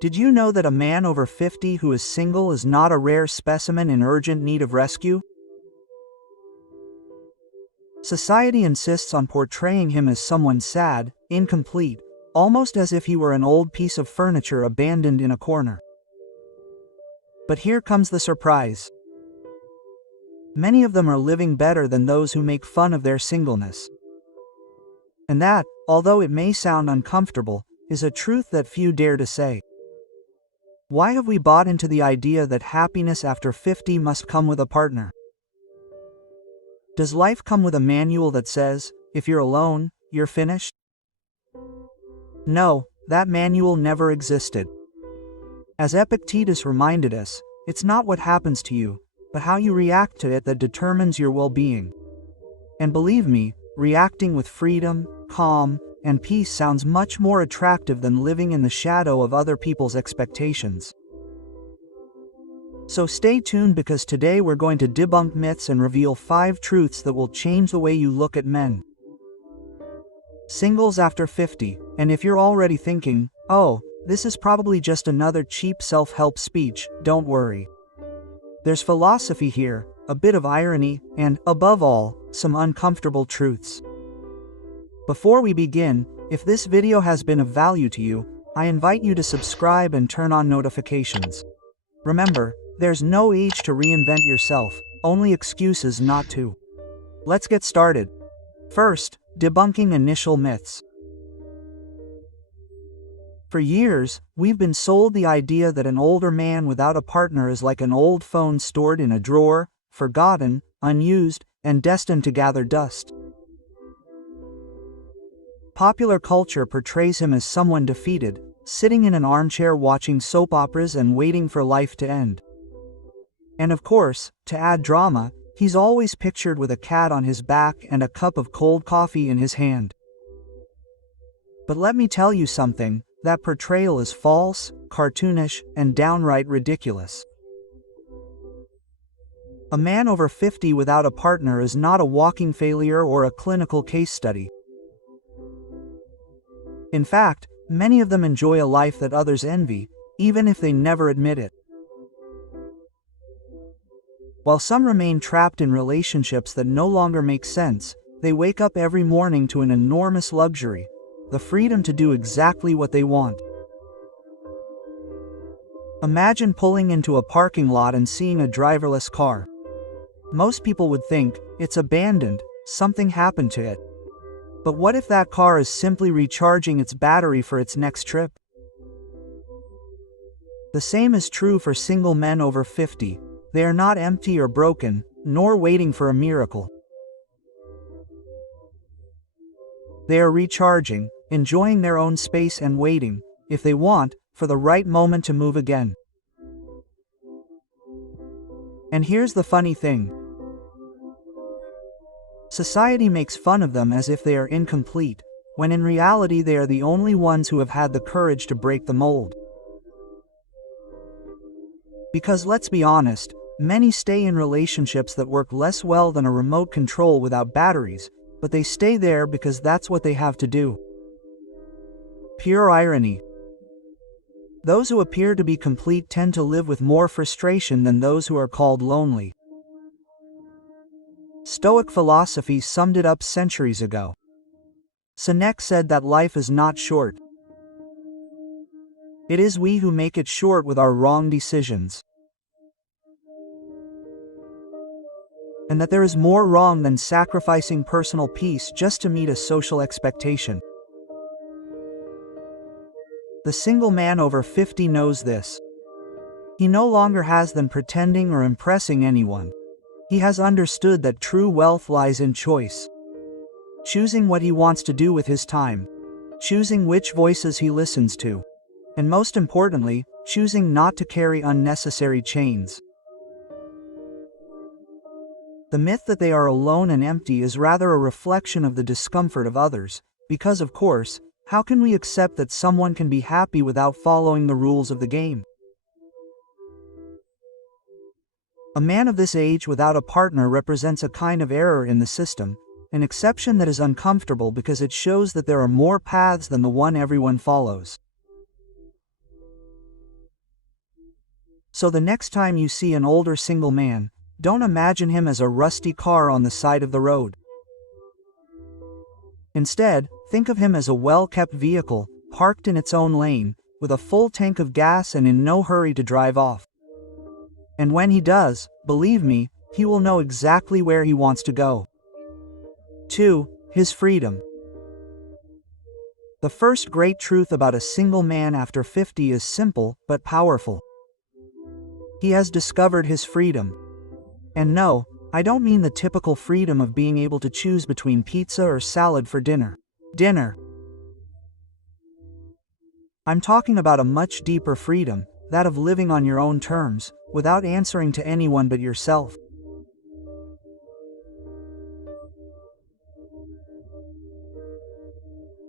Did you know that a man over 50 who is single is not a rare specimen in urgent need of rescue? Society insists on portraying him as someone sad, incomplete, almost as if he were an old piece of furniture abandoned in a corner. But here comes the surprise. Many of them are living better than those who make fun of their singleness. And that, although it may sound uncomfortable, is a truth that few dare to say. Why have we bought into the idea that happiness after 50 must come with a partner? Does life come with a manual that says, if you're alone, you're finished? No, that manual never existed. As Epictetus reminded us, it's not what happens to you, but how you react to it that determines your well-being. And believe me, reacting with freedom, calm, and peace sounds much more attractive than living in the shadow of other people's expectations. So stay tuned, because today we're going to debunk myths and reveal 5 truths that will change the way you look at men. Singles after 50, and if you're already thinking, oh, this is probably just another cheap self-help speech, don't worry. There's philosophy here, a bit of irony, and, above all, some uncomfortable truths. Before we begin, if this video has been of value to you, I invite you to subscribe and turn on notifications. Remember, there's no age to reinvent yourself, only excuses not to. Let's get started. First, debunking initial myths. For years, we've been sold the idea that an older man without a partner is like an old phone stored in a drawer, forgotten, unused, and destined to gather dust. Popular culture portrays him as someone defeated, sitting in an armchair watching soap operas and waiting for life to end. And of course, to add drama, he's always pictured with a cat on his back and a cup of cold coffee in his hand. But let me tell you something, that portrayal is false, cartoonish, and downright ridiculous. A man over 50 without a partner is not a walking failure or a clinical case study. In fact, many of them enjoy a life that others envy, even if they never admit it. While some remain trapped in relationships that no longer make sense, they wake up every morning to an enormous luxury, the freedom to do exactly what they want. Imagine pulling into a parking lot and seeing a driverless car. Most people would think, it's abandoned, something happened to it. But what if that car is simply recharging its battery for its next trip? The same is true for single men over 50. They are not empty or broken, nor waiting for a miracle. They are recharging, enjoying their own space and waiting, if they want, for the right moment to move again. And here's the funny thing. Society makes fun of them as if they are incomplete, when in reality they are the only ones who have had the courage to break the mold. Because let's be honest, many stay in relationships that work less well than a remote control without batteries, but they stay there because that's what they have to do. Pure irony. Those who appear to be complete tend to live with more frustration than those who are called lonely. Stoic philosophy summed it up centuries ago. Seneca said that life is not short. It is we who make it short with our wrong decisions. And that there is more wrong than sacrificing personal peace just to meet a social expectation. The single man over 50 knows this. He no longer has them pretending or impressing anyone. He has understood that true wealth lies in choice. Choosing what he wants to do with his time. Choosing which voices he listens to. And most importantly, choosing not to carry unnecessary chains. The myth that they are alone and empty is rather a reflection of the discomfort of others, because of course, how can we accept that someone can be happy without following the rules of the game? A man of this age without a partner represents a kind of error in the system, an exception that is uncomfortable because it shows that there are more paths than the one everyone follows. So the next time you see an older single man, don't imagine him as a rusty car on the side of the road. Instead, think of him as a well-kept vehicle, parked in its own lane, with a full tank of gas and in no hurry to drive off. And when he does, believe me, he will know exactly where he wants to go. 2. His freedom. The first great truth about a single man after 50 is simple, but powerful. He has discovered his freedom. And no, I don't mean the typical freedom of being able to choose between pizza or salad for dinner. I'm talking about a much deeper freedom, that of living on your own terms, without answering to anyone but yourself.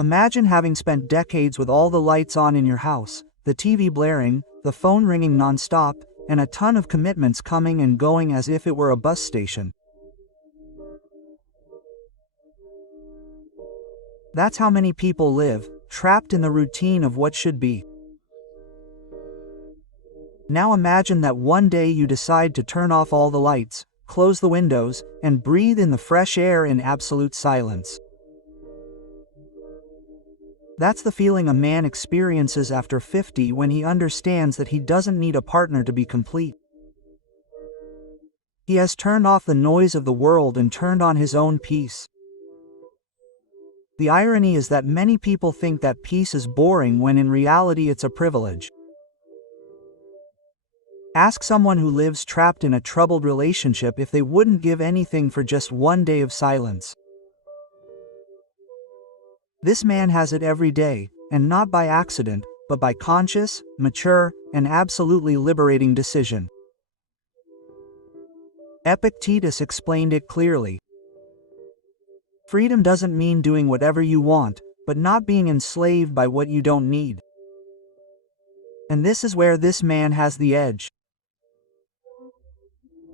Imagine having spent decades with all the lights on in your house, the TV blaring, the phone ringing non-stop, and a ton of commitments coming and going as if it were a bus station. That's how many people live, trapped in the routine of what should be. Now imagine that one day you decide to turn off all the lights, close the windows, and breathe in the fresh air in absolute silence. That's the feeling a man experiences after 50 when he understands that he doesn't need a partner to be complete. He has turned off the noise of the world and turned on his own peace. The irony is that many people think that peace is boring when in reality it's a privilege. Ask someone who lives trapped in a troubled relationship if they wouldn't give anything for just one day of silence. This man has it every day, and not by accident, but by conscious, mature, and absolutely liberating decision. Epictetus explained it clearly. Freedom doesn't mean doing whatever you want, but not being enslaved by what you don't need. And this is where this man has the edge.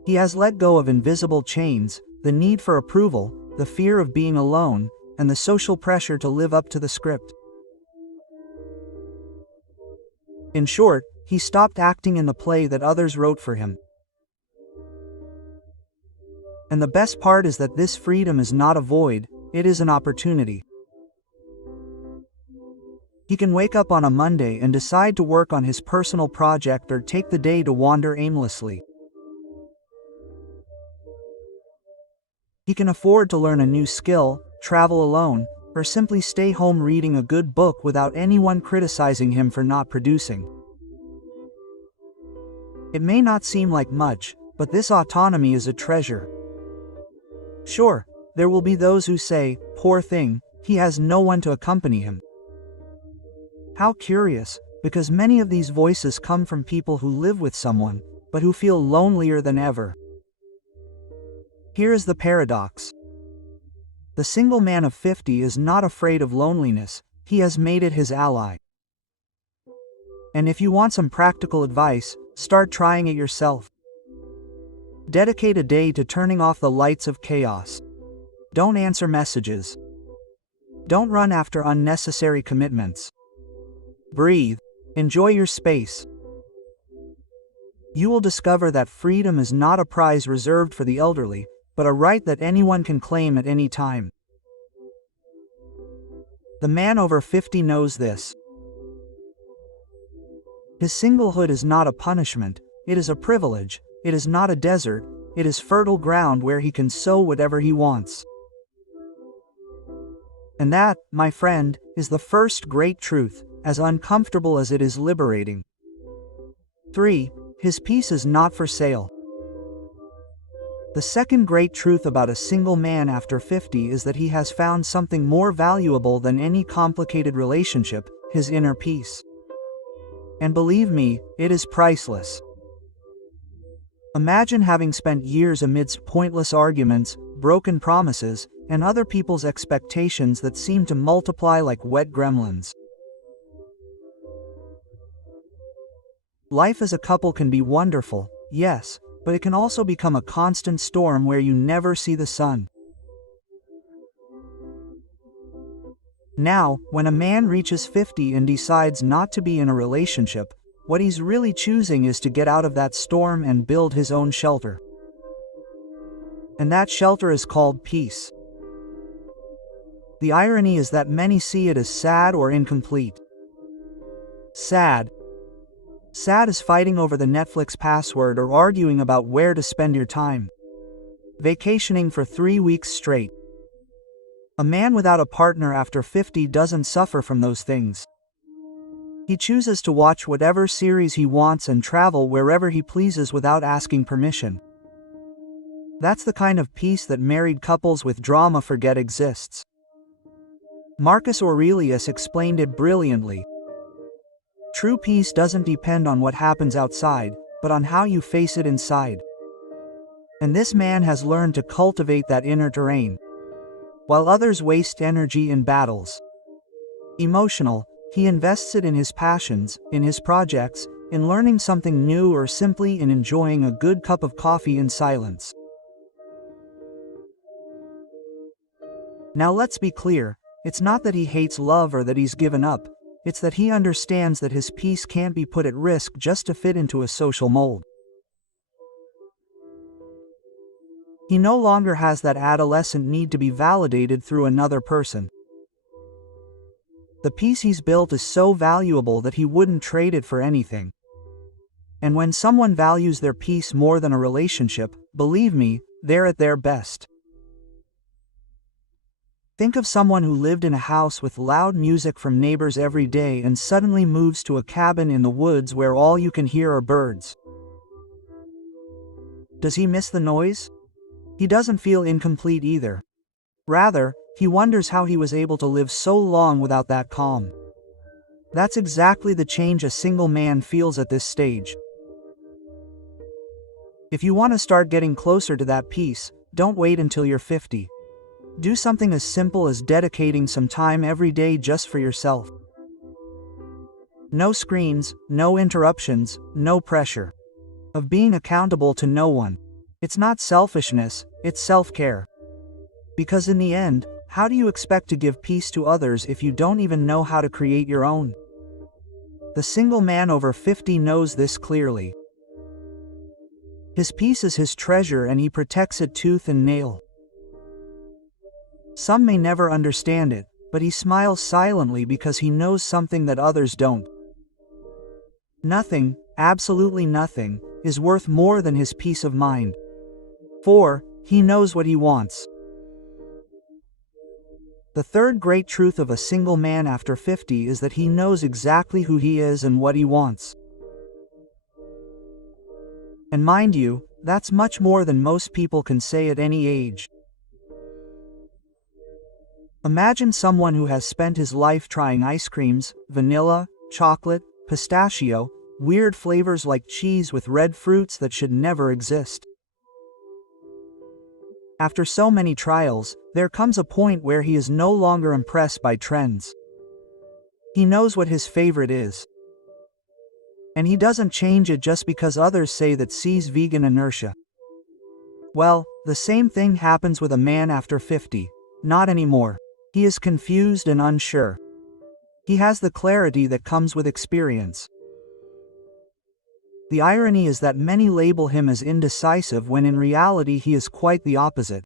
He has let go of invisible chains, the need for approval, the fear of being alone, and the social pressure to live up to the script. In short, he stopped acting in the play that others wrote for him. And the best part is that this freedom is not a void, it is an opportunity. He can wake up on a Monday and decide to work on his personal project or take the day to wander aimlessly. He can afford to learn a new skill, travel alone, or simply stay home reading a good book without anyone criticizing him for not producing. It may not seem like much, but this autonomy is a treasure. Sure, there will be those who say, "Poor thing, he has no one to accompany him." How curious, because many of these voices come from people who live with someone, but who feel lonelier than ever. Here is the paradox. The single man of 50 is not afraid of loneliness, he has made it his ally. And if you want some practical advice, start trying it yourself. Dedicate a day to turning off the lights of chaos. Don't answer messages. Don't run after unnecessary commitments. Breathe. Enjoy your space. You will discover that freedom is not a prize reserved for the elderly, but a right that anyone can claim at any time. The man over 50 knows this. His singlehood is not a punishment, it is a privilege, it is not a desert, it is fertile ground where he can sow whatever he wants. And that, my friend, is the first great truth, as uncomfortable as it is liberating. 3. His peace is not for sale. The second great truth about a single man after 50 is that he has found something more valuable than any complicated relationship, his inner peace. And believe me, it is priceless. Imagine having spent years amidst pointless arguments, broken promises, and other people's expectations that seem to multiply like wet gremlins. Life as a couple can be wonderful, yes, but it can also become a constant storm where you never see the sun. Now, when a man reaches 50 and decides not to be in a relationship, What he's really choosing is to get out of that storm and build his own shelter. And that shelter is called peace. The irony is that many see it as sad or incomplete. Sad. Sad is fighting over the Netflix password or arguing about where to spend your time. Vacationing for 3 weeks straight. A man without a partner after 50 doesn't suffer from those things. He chooses to watch whatever series he wants and travel wherever he pleases without asking permission. That's the kind of peace that married couples with drama forget exists. Marcus Aurelius explained it brilliantly. True peace doesn't depend on what happens outside, but on how you face it inside. And this man has learned to cultivate that inner terrain. While others waste energy in battles. Emotional, he invests it in his passions, in his projects, in learning something new, or simply in enjoying a good cup of coffee in silence. Now let's be clear, it's not that he hates love or that he's given up, it's that he understands that his peace can't be put at risk just to fit into a social mold. He no longer has that adolescent need to be validated through another person. The peace he's built is so valuable that he wouldn't trade it for anything. And when someone values their peace more than a relationship, believe me, they're at their best. Think of someone who lived in a house with loud music from neighbors every day and suddenly moves to a cabin in the woods where all you can hear are birds. Does he miss the noise? He doesn't feel incomplete either. Rather, he wonders how he was able to live so long without that calm. That's exactly the change a single man feels at this stage. If you want to start getting closer to that peace, don't wait until you're 50. Do something as simple as dedicating some time every day just for yourself. No screens, no interruptions, no pressure. Of being accountable to no one. It's not selfishness, it's self-care. Because in the end, how do you expect to give peace to others if you don't even know how to create your own? The single man over 50 knows this clearly. His peace is his treasure and he protects it tooth and nail. Some may never understand it, but he smiles silently because he knows something that others don't. Nothing, absolutely nothing, is worth more than his peace of mind. For, he knows what he wants. The third great truth of a single man after 50 is that he knows exactly who he is and what he wants. And mind you, that's much more than most people can say at any age. Imagine someone who has spent his life trying ice creams, vanilla, chocolate, pistachio, weird flavors like cheese with red fruits that should never exist. After so many trials, there comes a point where he is no longer impressed by trends. He knows what his favorite is. And he doesn't change it just because others say that sees vegan inertia. Well, the same thing happens with a man after 50. Not anymore. He is confused and unsure. He has the clarity that comes with experience. The irony is that many label him as indecisive when in reality he is quite the opposite.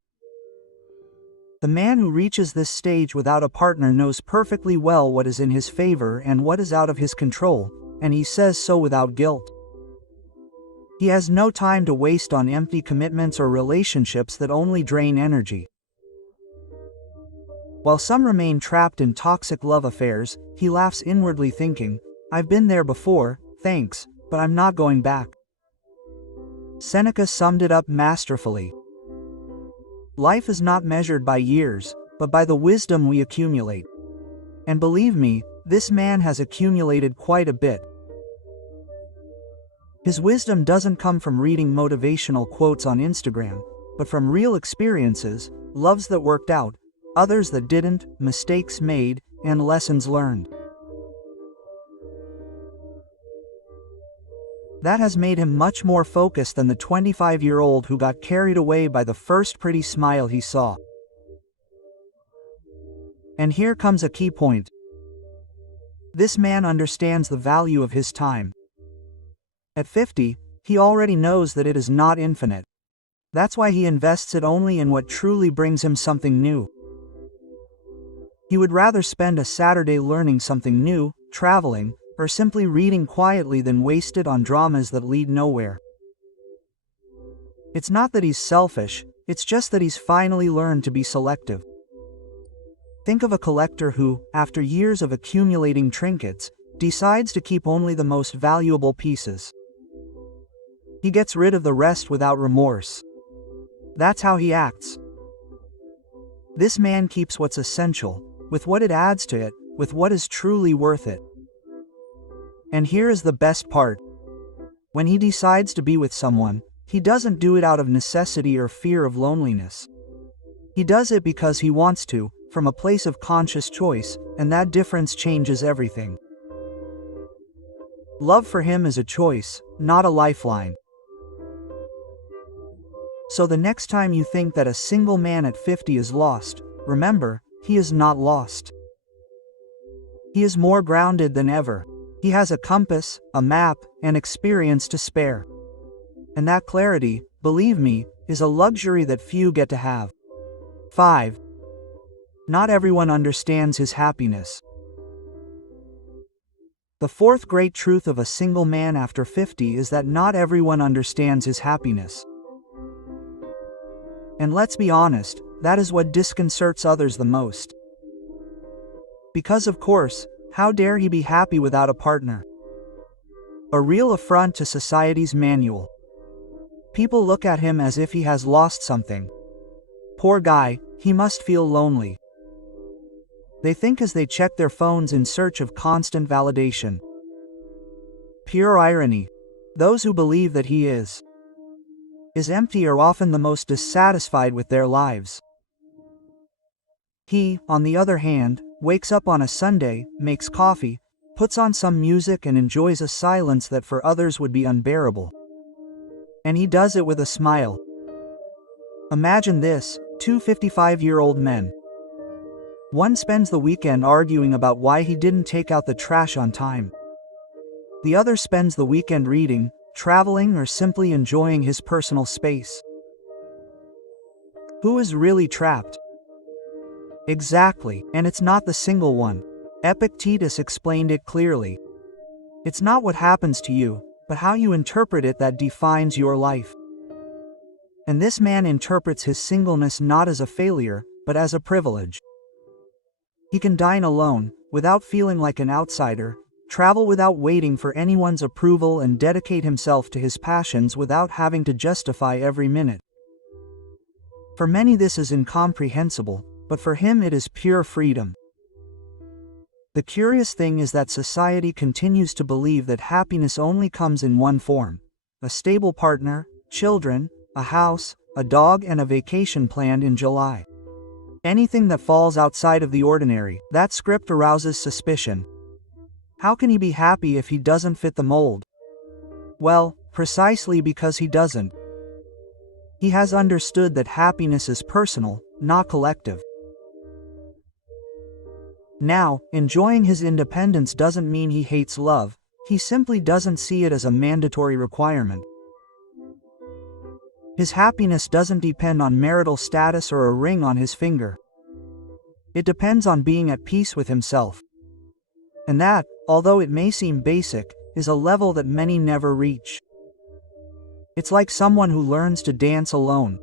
The man who reaches this stage without a partner knows perfectly well what is in his favor and what is out of his control, and he says so without guilt. He has no time to waste on empty commitments or relationships that only drain energy. While some remain trapped in toxic love affairs, he laughs inwardly thinking, "I've been there before, thanks, but I'm not going back." Seneca summed it up masterfully. Life is not measured by years, but by the wisdom we accumulate. And believe me, this man has accumulated quite a bit. His wisdom doesn't come from reading motivational quotes on Instagram, but from real experiences, loves that worked out, others that didn't, mistakes made, and lessons learned. That has made him much more focused than the 25-year-old who got carried away by the first pretty smile he saw. And here comes a key point. This man understands the value of his time. At 50, he already knows that it is not infinite. That's why he invests it only in what truly brings him something new. He would rather spend a Saturday learning something new, traveling, or simply reading quietly than waste it on dramas that lead nowhere. It's not that he's selfish, it's just that he's finally learned to be selective. Think of a collector who, after years of accumulating trinkets, decides to keep only the most valuable pieces. He gets rid of the rest without remorse. That's how he acts. This man keeps what's essential, with what it adds to it, with what is truly worth it. And here is the best part. When he decides to be with someone, he doesn't do it out of necessity or fear of loneliness. He does it because he wants to, from a place of conscious choice, and that difference changes everything. Love for him is a choice, not a lifeline. So the next time you think that a single man at 50 is lost, remember, he is not lost. He is more grounded than ever. He has a compass, a map, and experience to spare. And that clarity, believe me, is a luxury that few get to have. 5. Not everyone understands his happiness. The fourth great truth of a single man after 50 is that not everyone understands his happiness. And let's be honest, that is what disconcerts others the most. Because of course, how dare he be happy without a partner? A real affront to society's manual. People look at him as if he has lost something. Poor guy, he must feel lonely. They think as they check their phones in search of constant validation. Pure irony. Those who believe that he is empty are often the most dissatisfied with their lives. He, on the other hand, wakes up on a Sunday, makes coffee, puts on some music and enjoys a silence that for others would be unbearable. And he does it with a smile. Imagine this, two 55-year-old men. One spends the weekend arguing about why he didn't take out the trash on time. The other spends the weekend reading, traveling, or simply enjoying his personal space. Who is really trapped? Exactly, and it's not the single one. Epictetus explained it clearly. It's not what happens to you, but how you interpret it that defines your life. And this man interprets his singleness not as a failure, but as a privilege. He can dine alone, without feeling like an outsider, travel without waiting for anyone's approval, and dedicate himself to his passions without having to justify every minute. For many this is incomprehensible, but for him it is pure freedom. The curious thing is that society continues to believe that happiness only comes in one form: a stable partner, children, a house, a dog, and a vacation planned in July. Anything that falls outside of the ordinary, that script arouses suspicion. How can he be happy if he doesn't fit the mold? Well, precisely because he doesn't. He has understood that happiness is personal, not collective. Now, enjoying his independence doesn't mean he hates love, he simply doesn't see it as a mandatory requirement. His happiness doesn't depend on marital status or a ring on his finger. It depends on being at peace with himself. And that, although it may seem basic, is a level that many never reach. It's like someone who learns to dance alone.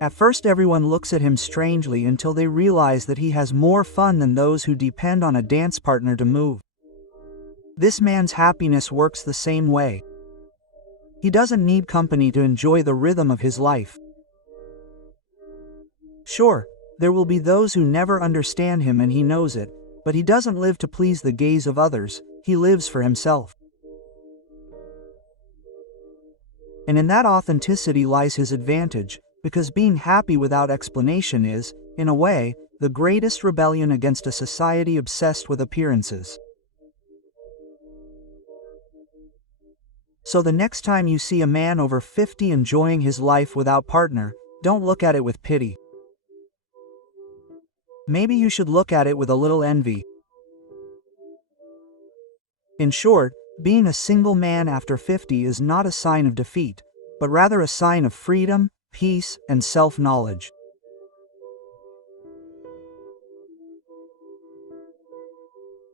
At first everyone looks at him strangely until they realize that he has more fun than those who depend on a dance partner to move. This man's happiness works the same way. He doesn't need company to enjoy the rhythm of his life. Sure, there will be those who never understand him and he knows it, but he doesn't live to please the gaze of others, he lives for himself. And in that authenticity lies his advantage, because being happy without explanation is, in a way, the greatest rebellion against a society obsessed with appearances. So the next time you see a man over 50 enjoying his life without partner, don't look at it with pity. Maybe you should look at it with a little envy. In short, Being a single man after 50 is not a sign of defeat, but rather a sign of freedom, peace, and self-knowledge.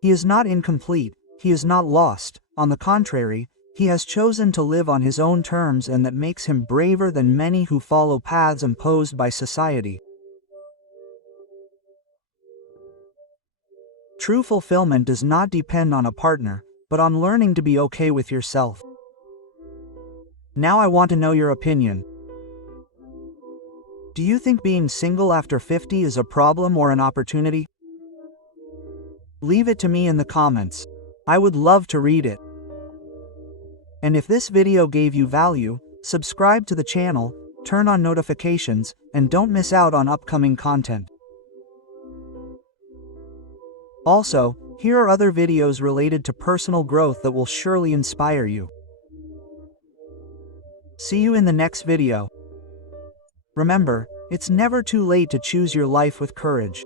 He is not incomplete, he is not lost. On the contrary, he has chosen to live on his own terms, and that makes him braver than many who follow paths imposed by society. True fulfillment does not depend on a partner, but on learning to be okay with yourself. Now I want to know your opinion. Do you think being single after 50 is a problem or an opportunity? Leave it to me in the comments. I would love to read it. And if this video gave you value, subscribe to the channel, turn on notifications, and don't miss out on upcoming content. Also, here are other videos related to personal growth that will surely inspire you. See you in the next video. Remember, it's never too late to choose your life with courage.